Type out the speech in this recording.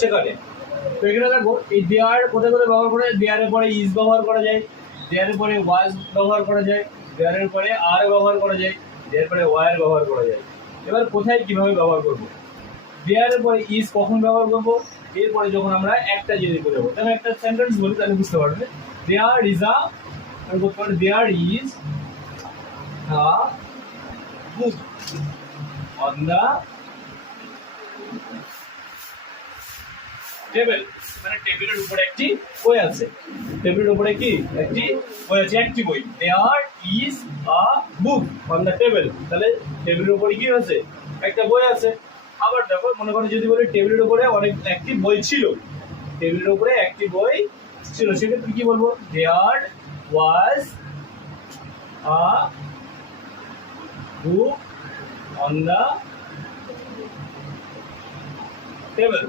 সেখানে। তো এখানে দেখো এই দেয়ার কোথায় কোথায় ব্যবহার করা যায়, দেয়ারের পরে ইজ ব্যবহার করা যায়, দেয়ারের পরে ওয়াজ ব্যবহার করা যায়, দেয়ারের পরে আর ব্যবহার করা যায়, দেয়ারের পরে ওয়ার ব্যবহার করা যায়। এবার কোথায় কিভাবে ব্যবহার করবো, দেয়ারের পরে ইজ কখন ব্যবহার করবো, এরপরে যখন আমরা একটা জিনিস বোঝাবো, তাহলে একটা সেন্টেন্স বলি তাহলে বুঝতে পারবে। দেয়ার ইজ আ, আমি বলতে পারি there is a book on the table, মানে টেবিলের উপরে একটি বই আছে, টেবিলের উপরে কি একটি বই আছে, একটি বই। There is a book on the table, তাহলে টেবিলের উপরে কি আছে, একটা বই আছে। আবার দেখো মনে করো যদি বলি টেবিলের উপরে অনেক একটি বই ছিল, টেবিলের উপরে একটি বই ছিল, সেক্ষেত্রে কি বলবো, দেয়ার ওয়াজ আ বুক অন দ্য টেবিল।